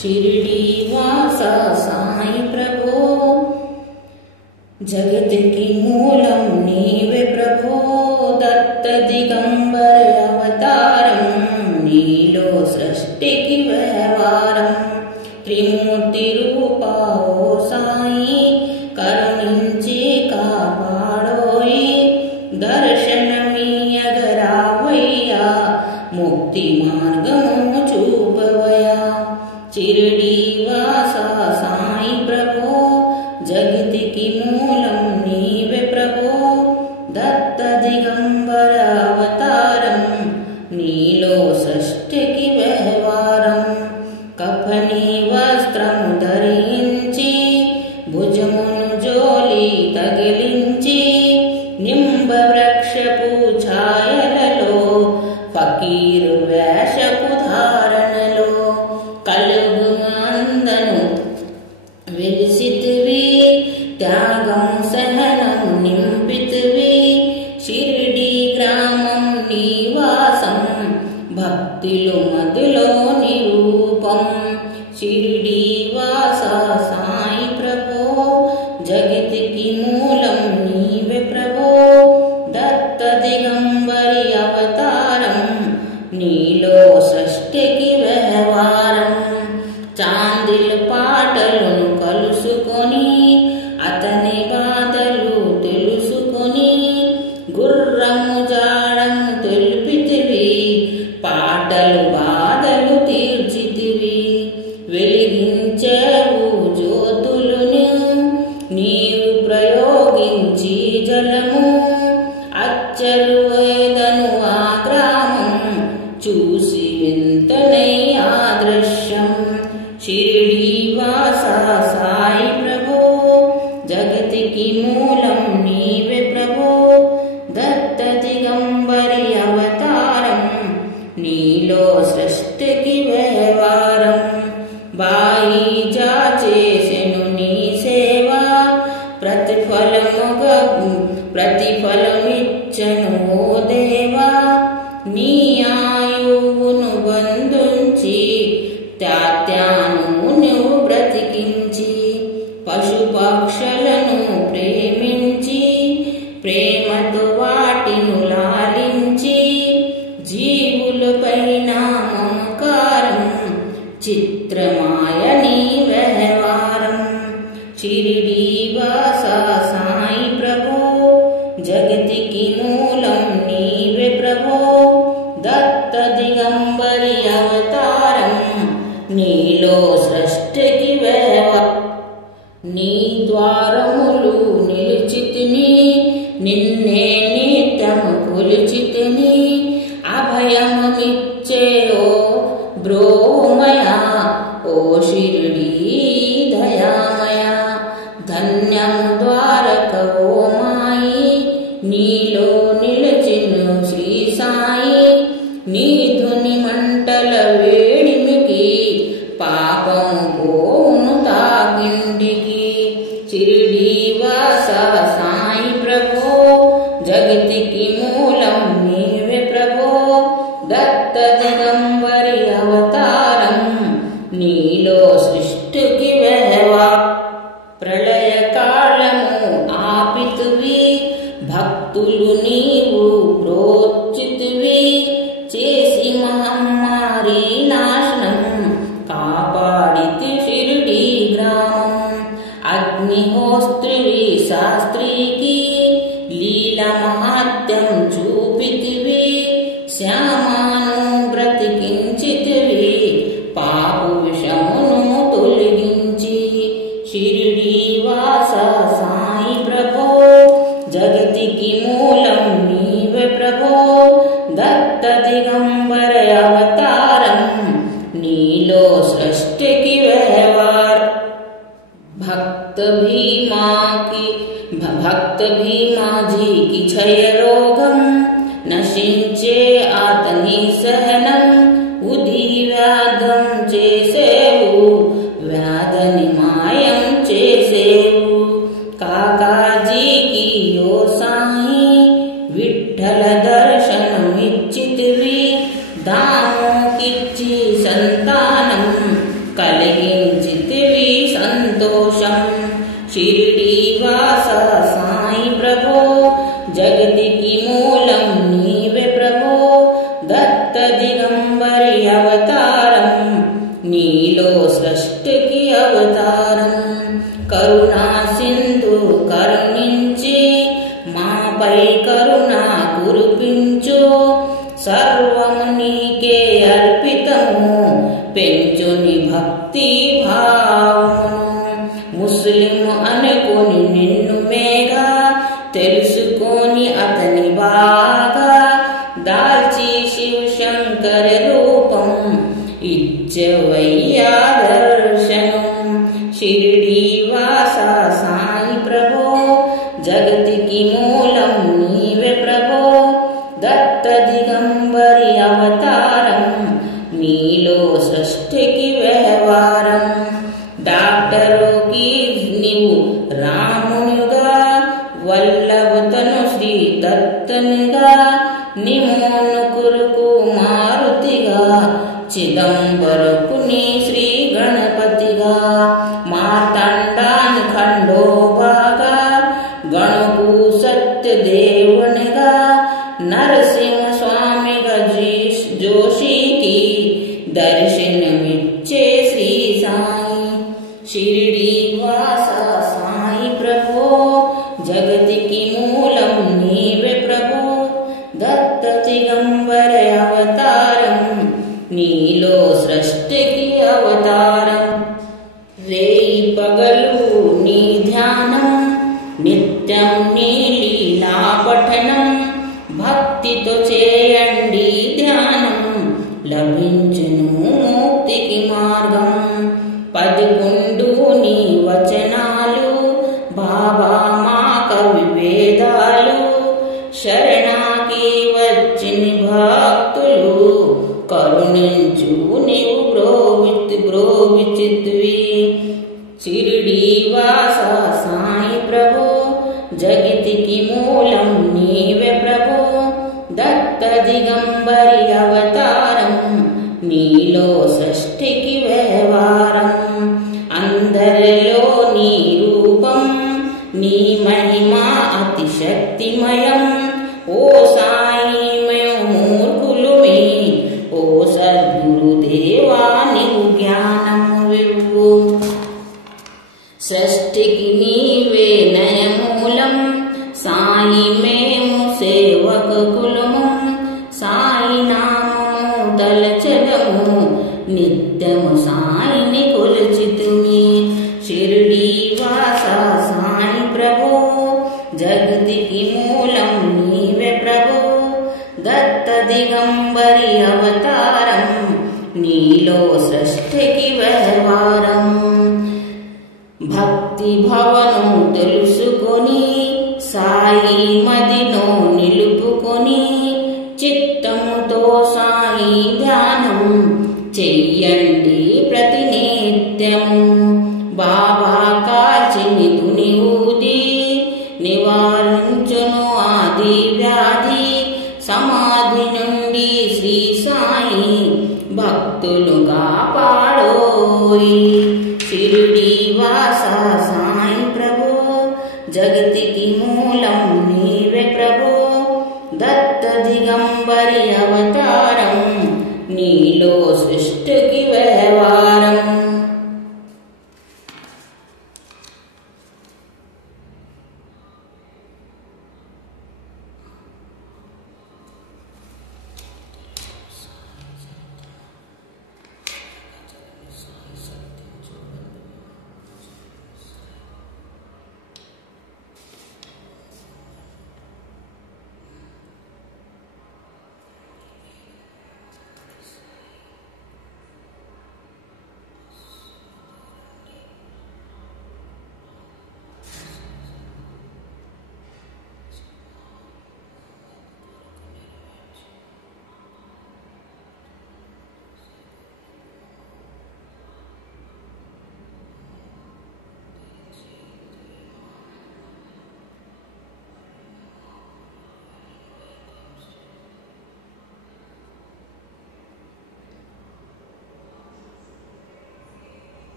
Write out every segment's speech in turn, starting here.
शिरडी वासा साई प्रभो जगत की मूलम नीवे प्रभो दत्त दिगंबर अवतारम नीलो सृष्टि की व्यवहारम त्रिमूर्ति रूपा ओ साई करुणिंची कापाडोई दर्शनमीयगरावయ్యా मुक्ति मार्गము చూపవయ్యా शिरडी वासा साई प्रभो जगति की मूलम नीवे प्रभो दत्त दिगंबर अवतारम नीलो सृष्टि की व्यवहारम कफनी वस्त्रम धరించి భుజమును జోలి తగిలించి నింబ వృక్షపు ఛాయలలో ఫకీరు వేషపు ధారణలో కలుగు అందను వెలిసితివి త్యాగం సహనం నింపితివి షిరిడి గ్రామం నివాసం భక్తులు మదిలో నిరూపం शिरडी वासा साई प्रभो जगत की मूलम नीवे प्रभो दत्त दिगंबरी अवतारम नीलो सृष्टि की व्यवहारम చాందిల్ పాటలను కలుసుకొని అతని బాధలు తెలుసుకొని గుర్రము జాడము తెలిపితివి పాటలు బాధలు తీర్చితివి వెలిగించేవు జ్యోతులను నీవు ప్రయోగించి జలము అచ్చరు వేదను ఆ గ్రామం చూసి వింతనై ఆ దృశ్యం షిరిడి వాసా సాయి ప్రభో జగతి కి మూలం నీవే ప్రభో దత్త దిగంబరి అవతారం నీలో సృష్టికి వ్యవహారం బాయి జా చేసెను నీ సేవ ప్రతిఫలమిచ్చను ఓ దేవా నీ ఆయువును బంధించి తాత్యాను నువ్వు బ్రతికించి పశుపక్షులను ప్రేమించి ప్రేమతో వాటిను లాలించి జీవులపైన మమకారం చిత్రమాయ నీ వ్యవహారం షిరిడి వాసా సాయి ప్రభో జగతి కి మూలం నీవే ప్రభో దత్త దిగంబరి అవతారం నీలో సృష్టికి వ్యవహారం నీ ద్వారములు నిలిచితిని నిన్నే నిత్యము కొలిచితిని అభయమిచ్చే ఓ బ్రోమయ ఓ షిరిడి దయామయ ధన్యము ద్వారక ఓ మాయి నీలో నిలిచిను శ్రీ సాయి నీ ధుని మంటల వేడిమికి పాపము పోవును తాకిండికి షిరిడి వాసా సాయి ప్రభో జగతి కి మూలం నీవే ప్రభో దత్త దిగంబరి అవతారం నీలో సృష్టికి వ్యవహారం ప్రళయ కాలము ఆపితువి భక్తులు నీవు ప్రోచితివి చేసి మహమ్మారి నాశనం కాపాడితి షిరిడి గ్రామం అగ్నిహోస్త్రి శాస్త్రికి లీల మహాత్యం చూపితివి శ్యామాను బ్రతికించితివి పాపు విషమును తొలగించి షిరిడి వాసా సాయి ప్రభో జగతి కి మూలం నీవే ప్రభో దత్త దిగంబర అవతారం నీలో సృష్టికి వ్యవహారం భక్త భీమాజీకి క్షయ రోగం నశించే అతని సహనం ఉదీవ్యాధం చేసేవు వ్యాధని మాయం చేసేవు కాకాజీకి ఓ సాయి విఠల దర్శనమిచ్చితివి దామోకిచ్చి సంతానం కలిగి నీలో సృష్టికి అవతారం. కరుణా సింధు కరుణించి మాపై కరుణ కురిపించు. సర్వము నీకే అర్పితము పెంచుని భక్తి భావమును. ముస్లిం అనుకొని నిన్ను మేఘా తెలుసుకొని అతని బాగా దాల్చి శివశంకర రూపం ఇచ్చవయ్యా దర్శనం. షిరిడి వాస సాయి ప్రభో జగతికి మూలం నీవే ప్రభో. దత్త దిగంబరి అవతారం నీలో సృష్టికి వ్యవహారం. డాక్టరుకి నీవు రామునిగా వల్లభతను శ్రీ దత్తనిగా. నిమోను కురుకు మారుతిగా చిదంబరకు నీ శ్రీ గణపతిగా. మార్తాండాని ఖండోబాగా గణకు సత్యదేవునిగా. నరసింహ స్వామిగా జోషికి దర్శనమిచ్చే శ్రీ సాయి. షిరిడి వాస సాయి ప్రభో జగతికి మూలం నీవే ప్రభో. దత్త దిగంబర అవతారం నీలో సృష్టికి అవతారం. రేయి పగలు నీ ధ్యానం నిత్యం నీ లీలా పఠనం. భక్తితో చేయండి ధ్యానం లభించును ముక్తికి మార్గం. 11 నీ వచనాలు బాబా మా కవి వేదాలు. శరణాకి వచ్చిని భక్తులు కరుణించు నీవు బ్రోవిచిత్వి. షిరిడి వాస సాయి ప్రభో జగతికి మూలం నీవే ప్రభో. దత్త దిగంబరి అవతారం నీలో సృష్టికి వ్యవహారం. అందరిలో నీ రూపం నీ మహిమా అతి శక్తిమయం. ఓ సాయి మేము మూర్ఖులుమి ఓ సద్గురుదేవా నీవు జ్ఞానము. సృష్టికి నీవే నయమూలం సాయి మేము సేవక కులము. సాయి నామము తలచదము నిత్యము సాయిని కొలిచితుమి. షిరిడి వాస సాయి ప్రభో జగతికి మూలం నీవే ప్రభో. దత్త దిగంబరి అవతారం నీలో సృష్టికి వ్యవహారం. భక్తి భవనం తెలుసుకొని సాయి మదిలో నిలుపుకొని. చిత్తముతో సాయి ధ్యానం చెయ్యండి ప్రతినిత్యము. బాబా కాచిని తుని ఊది నివారించును ఆది వ్యాధి. సమాధి నుండి శ్రీ సాయి భక్తులుగా పాడోయి. షిరిడి వాస సాయి ప్రభో జగతికి మూలం నీవే ప్రభో. దత్త దిగంబరి అవతారం నీలో సృష్టికి వ్యవహారం.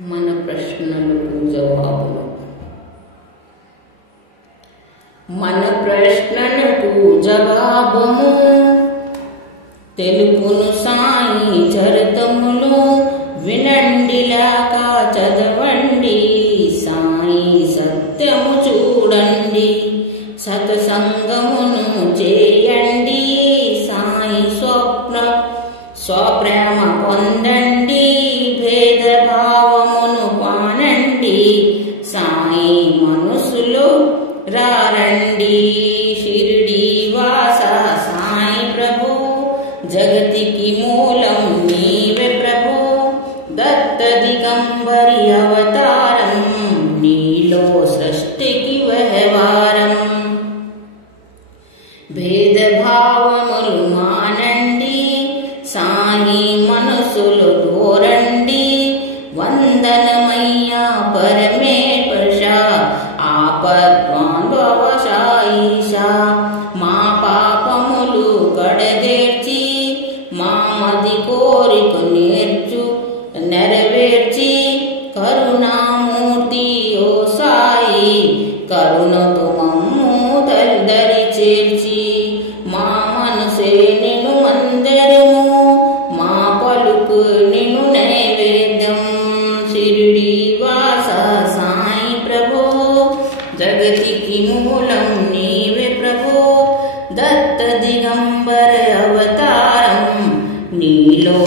మన ప్రశ్నలకు జవాబులు. మన ప్రశ్నలకు జవాబము తెలుపును సాయి చరితములు. వినండిలాక చదవండి, సాయి సత్యము చూడండి. సత్సంగమును చేయండి, సాయి స్వప్రేమ పొందండి. భేదభావమును పానండి, సాయి మనసులో రారండి. షిరిడి వాస సాయి ప్రభు, జగతికి మూలం నీవే ప్రభు. దత్త దిగంబరి అవతారం, నీలో సృష్టికి వ్యవహారం. భేదభావములు మానండి, సాయి మనసులు దూరండి. వందనమయ్యా పరమేశ్వర, ఆపద్బాంధవశాయిష. మా పాపములు కడదేర్చి, మా మది కోరిక నెరవేర్చి. కరుణామూర్తి ఓ సాయి, కరుణతో మమ్ము దరి చేర్చి. మా మనసే నిన్ను మందిరము, మా పలుకు నిన్ను నైవేద్యం. షిరిడి వాస సాయి ప్రభు, జగతికి మూలం నీవే ప్రభు. దత్త దిగంబర అవతారం, నీలో